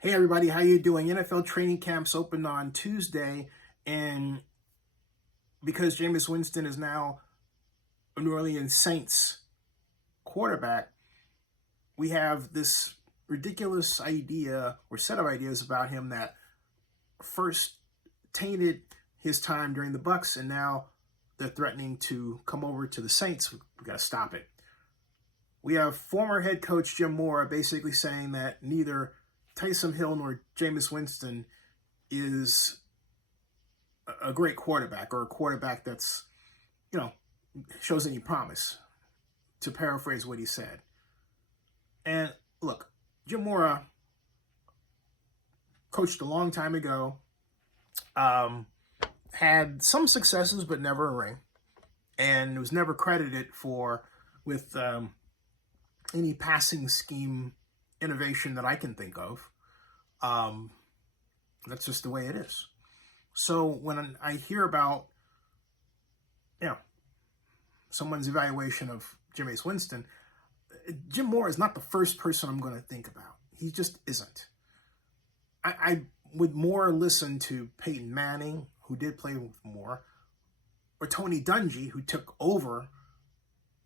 Hey everybody, how you doing? NFL training camps opened on Tuesday, and because Jameis Winston is now a New Orleans Saints quarterback, we have this ridiculous idea or set of ideas about him that first tainted his time during the Bucs, and now they're threatening to come over to the Saints. We got to stop it. We have former head coach Jim Mora basically saying that neither Taysom Hill nor Jameis Winston is a great quarterback or a quarterback that's, shows any promise, to paraphrase what he said. And look, Jim Mora coached a long time ago, had some successes but never a ring, and was never credited with any passing scheme innovation that I can think of. That's just the way it is. So when I hear about, someone's evaluation of Jameis Winston, Jim Moore is not the first person I'm going to think about. He just isn't. I would more listen to Peyton Manning, who did play with Moore, or Tony Dungy, who took over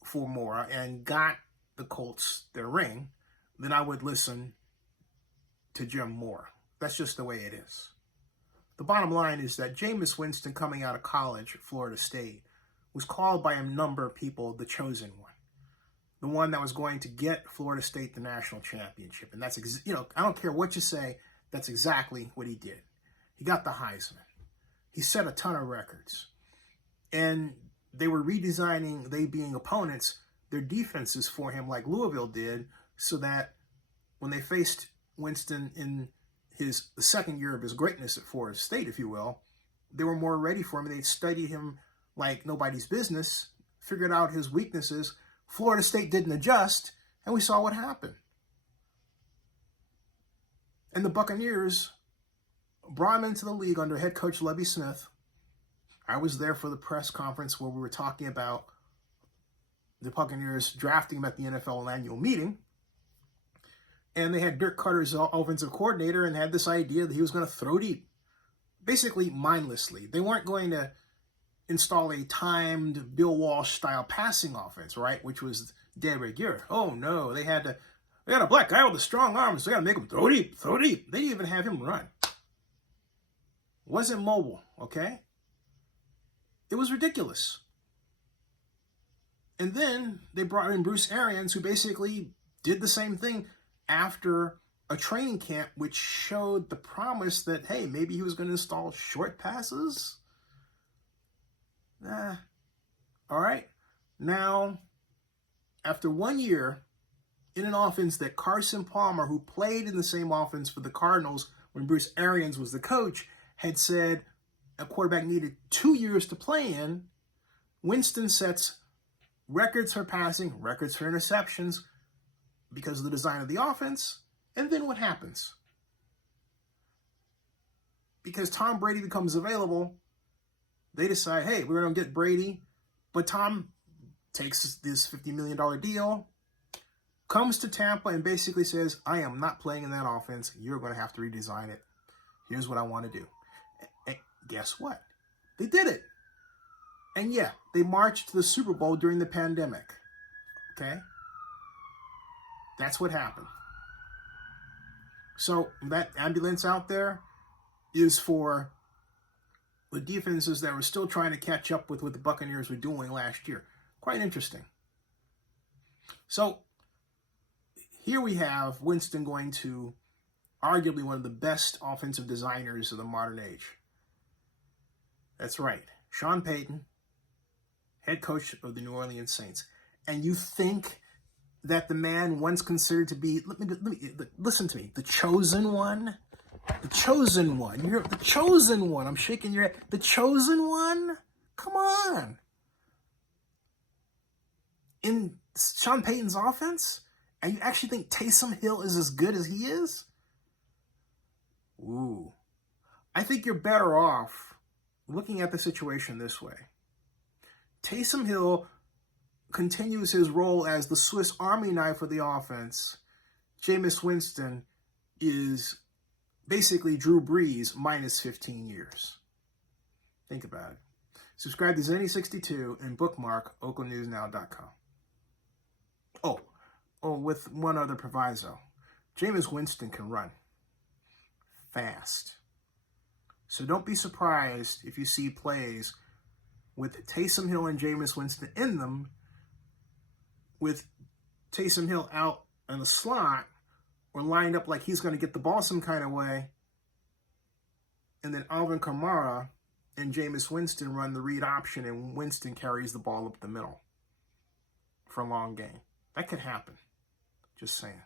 for Moore and got the Colts their ring, than I would listen to Jim Moore. That's just the way it is. The bottom line is that Jameis Winston, coming out of college at Florida State, was called by a number of people the chosen one. The one that was going to get Florida State the national championship. And that's, I don't care what you say, that's exactly what he did. He got the Heisman. He set a ton of records. And they were redesigning, they being opponents, their defenses for him like Louisville did, so that when they faced Winston in the second year of his greatness at Florida State, if you will, they were more ready for him. They'd studied him like nobody's business, figured out his weaknesses. Florida State didn't adjust, and we saw what happened. And the Buccaneers brought him into the league under head coach Lovie Smith. I was there for the press conference where we were talking about the Buccaneers drafting him at the NFL annual meeting. And they had Dirk Carter as offensive coordinator and had this idea that he was going to throw deep, basically mindlessly. They weren't going to install a timed Bill Walsh-style passing offense, right, which was dead regular. Oh, no, they had a black guy with a strong arm, so they got to make him throw deep, throw deep. They didn't even have him run. Wasn't mobile, okay? It was ridiculous. And then they brought in Bruce Arians, who basically did the same thing after a training camp, which showed the promise that, hey, maybe he was going to install short passes. All right. Now, after 1 year in an offense that Carson Palmer, who played in the same offense for the Cardinals when Bruce Arians was the coach, had said a quarterback needed 2 years to play in, Winston sets records for passing, records for interceptions because of the design of the offense. And then what happens? Because Tom Brady becomes available, they decide, hey, we're going to get Brady. But Tom takes this $50 million deal, comes to Tampa and basically says, I am not playing in that offense. You're going to have to redesign it. Here's what I want to do. And guess what? They did it. And yeah, they marched to the Super Bowl during the pandemic. Okay? That's what happened. So that ambulance out there is for the defenses that were still trying to catch up with what the Buccaneers were doing last year. Quite interesting. So here we have Winston going to arguably one of the best offensive designers of the modern age. That's right, Sean Payton, head coach of the New Orleans Saints. And you think that the man once considered to be, listen to me, the chosen one? The chosen one. You're the chosen one. I'm shaking your head. The chosen one? Come on. In Sean Payton's offense? And you actually think Taysom Hill is as good as he is? Ooh. I think you're better off looking at the situation this way. Taysom Hill continues his role as the Swiss Army knife of the offense. Jameis Winston is basically Drew Brees minus 15 years. Think about it. Subscribe to Zenny62 and bookmark OaklandNewsNow.com. Oh, with one other proviso. Jameis Winston can run fast. So don't be surprised if you see plays with Taysom Hill and Jameis Winston in them, with Taysom Hill out in the slot or lined up like he's going to get the ball some kind of way, and then Alvin Kamara and Jameis Winston run the read option and Winston carries the ball up the middle for a long gain. That could happen. Just saying.